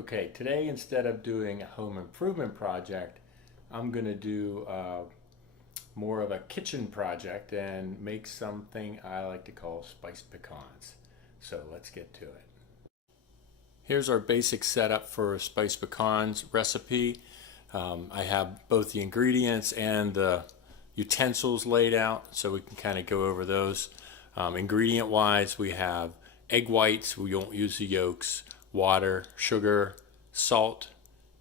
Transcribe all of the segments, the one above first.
Okay, today instead of doing a home improvement project, I'm going to do more of a kitchen project and make something I like to call spiced pecans. So let's get to it. Here's our basic setup for a spiced pecans recipe. I have both the ingredients and the utensils laid out so we can kind of go over those. Ingredient wise, we have egg whites, we won't use the yolks, water, sugar, salt,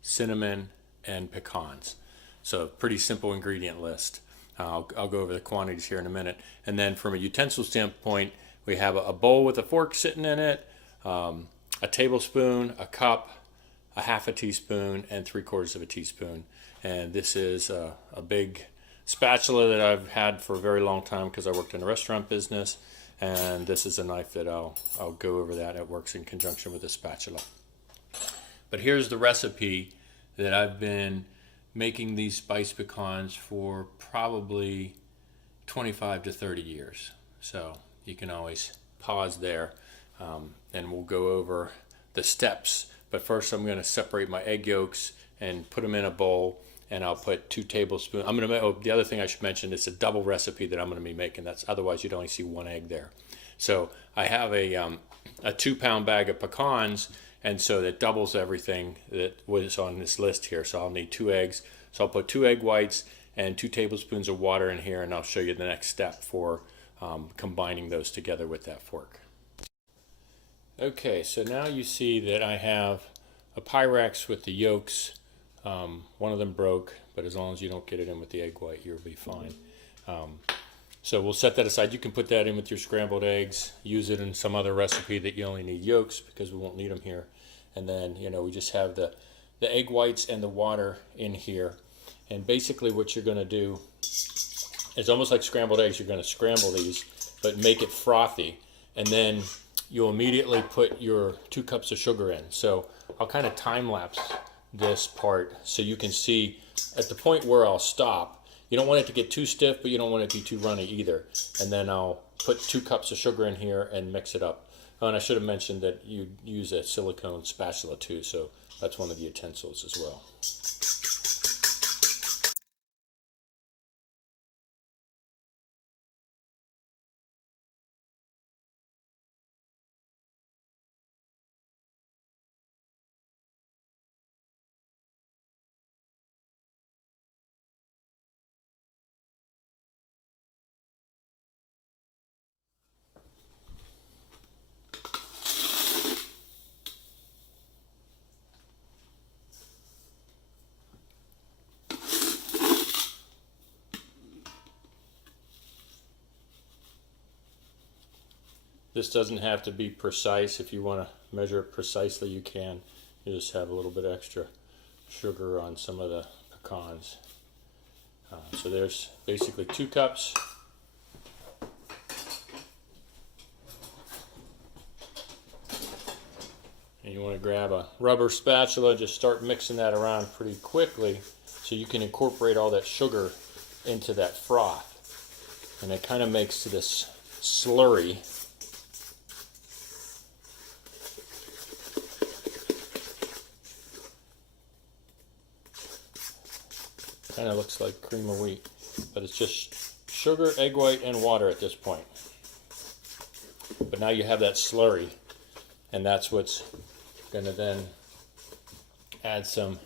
cinnamon, and pecans. So pretty simple ingredient list. I'll go over the quantities here in a minute. And then from a utensil standpoint, we have a bowl with a fork sitting in it, a tablespoon, a cup, a half a teaspoon, and 3/4 of a teaspoon. And this is a big spatula that I've had for a very long time because I worked in a restaurant business. And this is a knife that I'll go over that. It works in conjunction with the spatula. But here's the recipe that I've been making these spiced pecans for probably 25 to 30 years. So you can always pause there and we'll go over the steps. But first I'm going to separate my egg yolks and put them in a bowl, and I'll put 2 tablespoons. The other thing I should mention, it's a double recipe that I'm going to be making. That's otherwise you'd only see 1 egg there. So I have a 2-pound bag of pecans, and so that doubles everything that was on this list here. So I'll need 2 eggs. So I'll put 2 egg whites and 2 tablespoons of water in here, and I'll show you the next step for combining those together with that fork. Okay, so now you see that I have a Pyrex with the yolks. One of them broke, but as long as you don't get it in with the egg white, you'll be fine. So we'll set that aside. You can put that in with your scrambled eggs, use it in some other recipe that you only need yolks because we won't need them here. And then, we just have the egg whites and the water in here. And basically what you're going to do is almost like scrambled eggs. You're going to scramble these, but make it frothy. And then you'll immediately put your 2 cups of sugar in. So I'll kind of time lapse this part so you can see at the point where I'll stop. You don't want it to get too stiff, but you don't want it to be too runny either. And then I'll put 2 cups of sugar in here and mix it up. Oh, and I should have mentioned that you use a silicone spatula too, so that's one of the utensils as well. This doesn't have to be precise. If you want to measure it precisely, you can. You just have a little bit extra sugar on some of the pecans. So there's basically 2 cups. And you want to grab a rubber spatula, just start mixing that around pretty quickly so you can incorporate all that sugar into that froth. And it kind of makes this slurry. Kind of looks like cream of wheat, but it's just sugar, egg white, and water at this point. But now you have that slurry, and that's what's going to then add some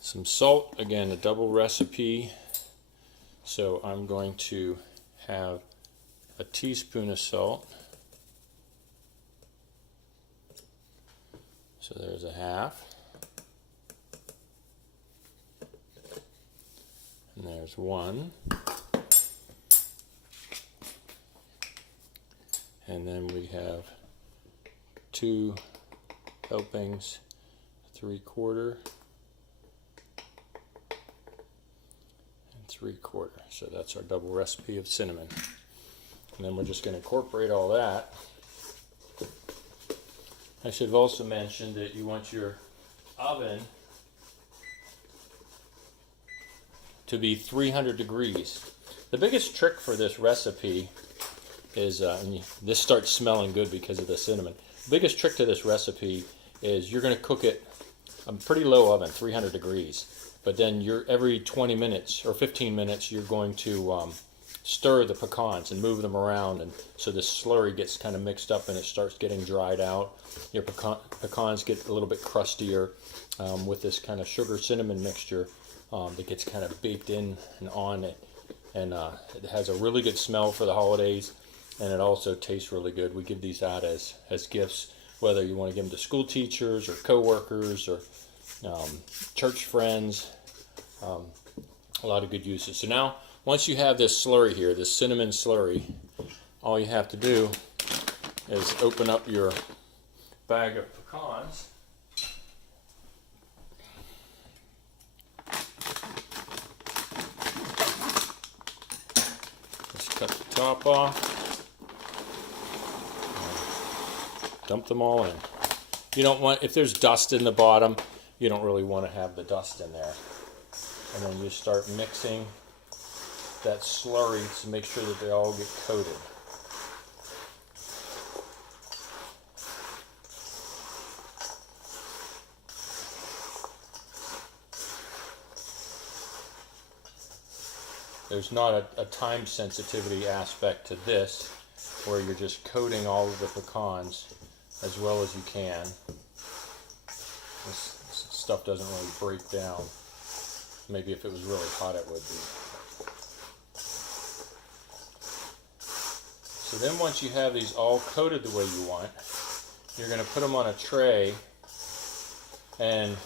salt. Again, a double recipe. So I'm going to have a teaspoon of salt. So there's a half. And there's 1. And then we have 2 helpings, 3/4 and 3/4. So that's our double recipe of cinnamon. And then we're just going to incorporate all that. I should have also mentioned that you want your oven to be 300 degrees. The biggest trick for this recipe is, and this starts smelling good because of the cinnamon. The biggest trick to this recipe is you're going to cook it a pretty low oven, 300 degrees. But then every 20 minutes or 15 minutes, you're going to stir the pecans and move them around, and so the slurry gets kind of mixed up and it starts getting dried out. Your pecans get a little bit crustier with this kind of sugar cinnamon mixture that gets kind of baked in and on it, and it has a really good smell for the holidays, and it also tastes really good. We give these out as gifts, whether you want to give them to school teachers or co-workers or church friends. A lot of good uses. So now, once you have this slurry here, this cinnamon slurry, all you have to do is open up your bag of pecans. Just cut the top off. Dump them all in. You don't want, if there's dust in the bottom, you don't really want to have the dust in there. And then you start mixing that slurry to make sure that they all get coated. There's not a time sensitivity aspect to this, where you're just coating all of the pecans as well as you can. This stuff doesn't really break down. Maybe if it was really hot it would be. So then once you have these all coated the way you want, you're going to put them on a tray, and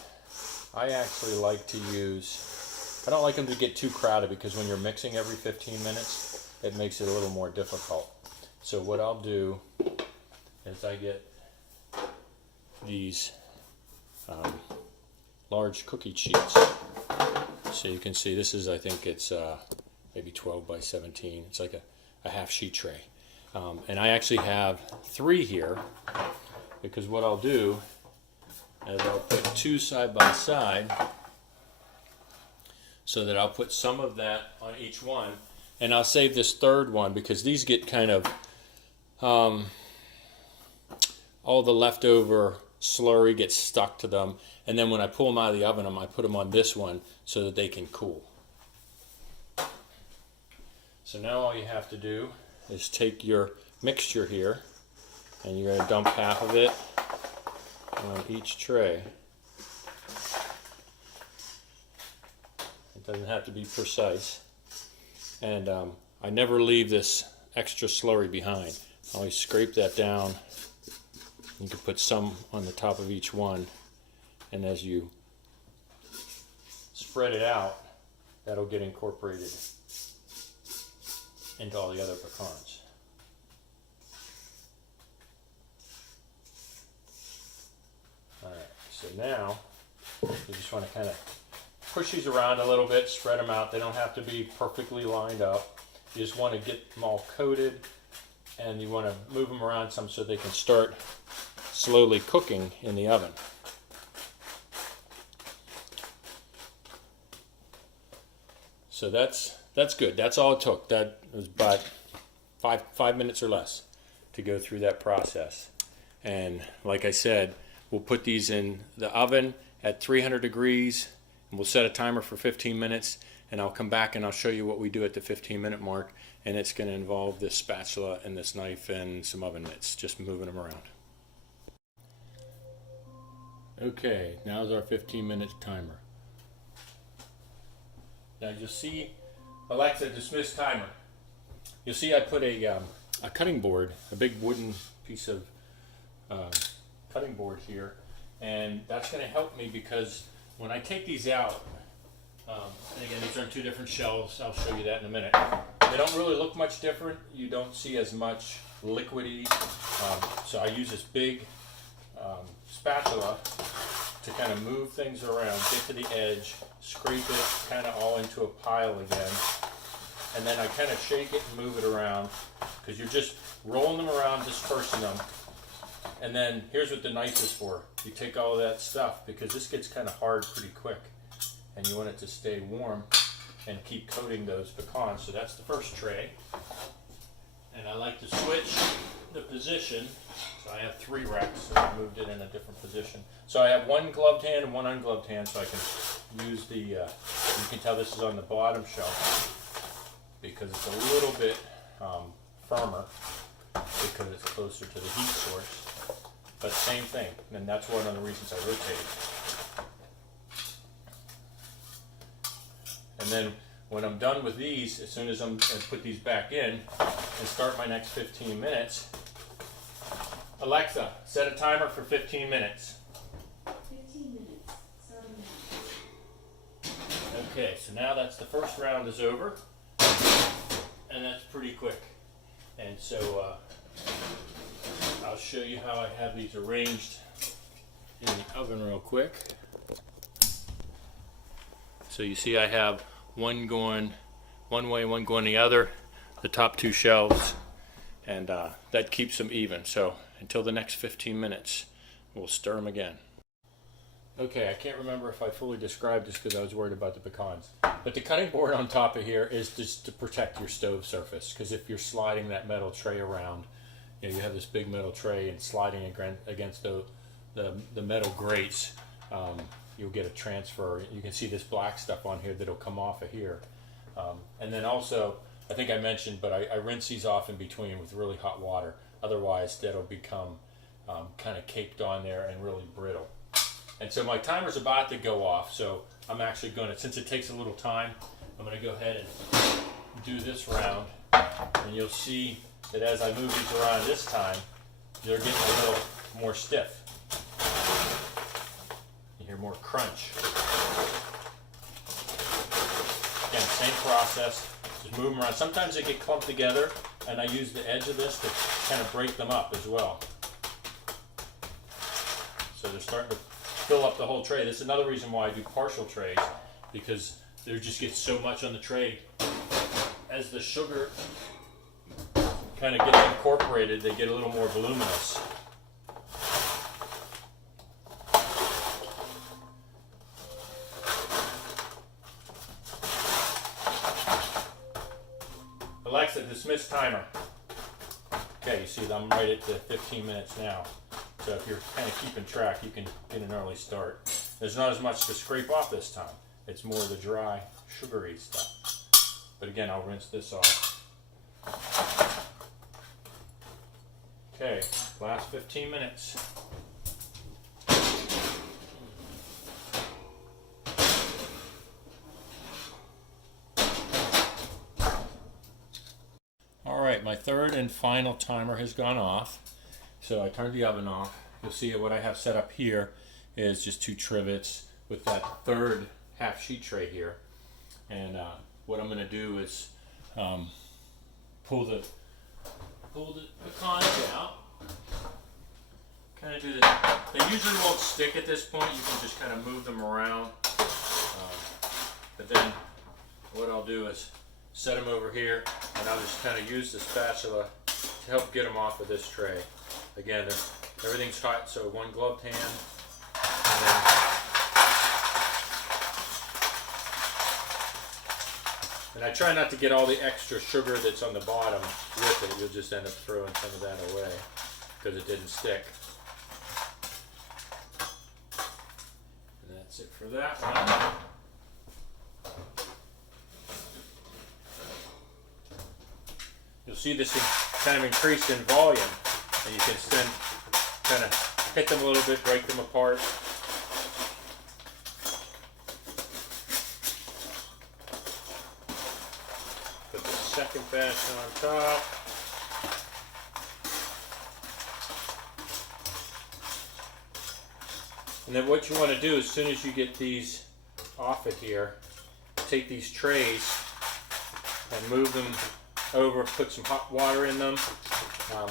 I actually like to use, I don't like them to get too crowded because when you're mixing every 15 minutes, it makes it a little more difficult. So what I'll do is I get these large cookie sheets. So you can see this is, I think it's maybe 12 by 17. It's like a half sheet tray. And I actually have 3 here, because what I'll do is I'll put 2 side by side, so that I'll put some of that on each one, and I'll save this third one because these get kind of all the leftover slurry gets stuck to them, and then when I pull them out of the oven, I put them on this one so that they can cool. So now all you have to do is take your mixture here, and you're going to dump half of it on each tray. It doesn't have to be precise. And I never leave this extra slurry behind. I always scrape that down. You can put some on the top of each one, and as you spread it out, that'll get incorporated into all the other pecans. Alright, so now you just want to kind of push these around a little bit, spread them out. They don't have to be perfectly lined up. You just want to get them all coated, and you want to move them around some so they can start slowly cooking in the oven. So that's good. That's all it took. That was about five minutes or less to go through that process. And like I said, we'll put these in the oven at 300 degrees, and we'll set a timer for 15 minutes, and I'll come back and I'll show you what we do at the 15-minute mark, and it's going to involve this spatula and this knife and some oven mitts, just moving them around. Okay, now's our 15-minute timer. Now you'll see, Alexa, dismiss timer. You'll see I put a cutting board, a big wooden piece of cutting board here, and that's going to help me because when I take these out, and again, these are on 2 different shelves. I'll show you that in a minute. They don't really look much different. You don't see as much liquidy. So I use this big spatula to kind of move things around, get to the edge, scrape it kind of all into a pile again, and then I kind of shake it and move it around, because you're just rolling them around, dispersing them. And then here's what the knife is for. You take all of that stuff, because this gets kind of hard pretty quick, and you want it to stay warm and keep coating those pecans. So that's the first tray. And I like to switch the position. So I have 3 racks, so I moved it in a different position. So I have one gloved hand and one ungloved hand, so I can use the, you can tell this is on the bottom shelf because it's a little bit firmer because it's closer to the heat source. But same thing, and that's one of the reasons I rotate. And then when I'm done with these, as soon as I put these back in and start my next 15 minutes, Alexa, set a timer for 15 minutes. 15 minutes, starting now. Okay, so now that's the first round is over, and that's pretty quick. And so I'll show you how I have these arranged in the oven real quick. So you see I have one going one way, one going the other, the top 2 shelves, and that keeps them even. So until the next 15 minutes, we'll stir them again. Okay, I can't remember if I fully described this because I was worried about the pecans. But the cutting board on top of here is just to protect your stove surface, because if you're sliding that metal tray around, you know, you have this big metal tray and sliding against the metal grates, you'll get a transfer. You can see this black stuff on here that'll come off of here. And then also, I think I mentioned, but I rinse these off in between with really hot water. Otherwise, that'll become kind of caked on there and really brittle. And so my timer's about to go off, so I'm actually going to, since it takes a little time, I'm going to go ahead and do this round. And you'll see that as I move these around this time, they're getting a little more stiff. You hear more crunch. Again, same process, just move them around. Sometimes they get clumped together, and I use the edge of this to kind of break them up as well. So they're starting to fill up the whole tray. This is another reason why I do partial trays, because there just gets so much on the tray. As the sugar kind of gets incorporated, they get a little more voluminous. Alexa, dismiss timer. Okay, you see I'm right at the 15 minutes now. So if you're kind of keeping track, you can get an early start. There's not as much to scrape off this time. It's more the dry, sugary stuff. But again, I'll rinse this off. Okay, last 15 minutes. All right, my third and final timer has gone off. So I turned the oven off. You'll see what I have set up here is just 2 trivets with that third half sheet tray here. And what I'm going to do is pull the pecans out. Kind of do this. They usually won't stick at this point. You can just kind of move them around. But then what I'll do is set them over here, and I'll just kind of use the spatula to help get them off of this tray. Again, everything's hot, so one gloved hand, and I try not to get all the extra sugar that's on the bottom with it. You'll just end up throwing some of that away because it didn't stick. And that's it for that one. You'll see this kind of increased in volume, and you can then kind of hit them a little bit, break them apart. Put the second batch on top. And then what you want to do as soon as you get these off of here, take these trays and move them over, put some hot water in them,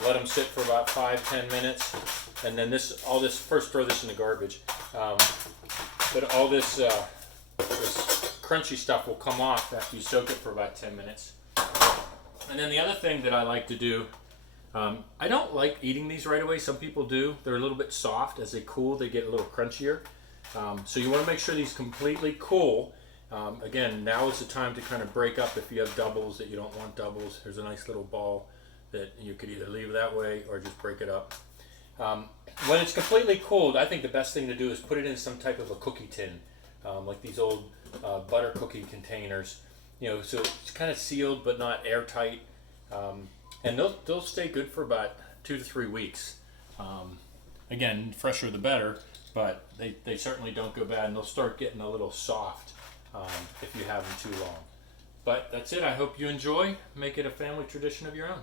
let them sit for about 5-10 minutes, and then all this, first throw this in the garbage, but all this crunchy stuff will come off after you soak it for about 10 minutes. And then the other thing that I like to do, I don't like eating these right away. Some people do. They're a little bit soft. As they cool, they get a little crunchier. So you want to make sure these completely cool. Again, now is the time to kind of break up if you have doubles that you don't want doubles. There's a nice little ball that you could either leave that way or just break it up. When it's completely cooled, I think the best thing to do is put it in some type of a cookie tin, like these old butter cookie containers. So it's kind of sealed but not airtight, and they'll stay good for about 2 to 3 weeks. Again, fresher the better, but they certainly don't go bad, and they'll start getting a little soft if you have them too long. But that's it. I hope you enjoy. Make it a family tradition of your own.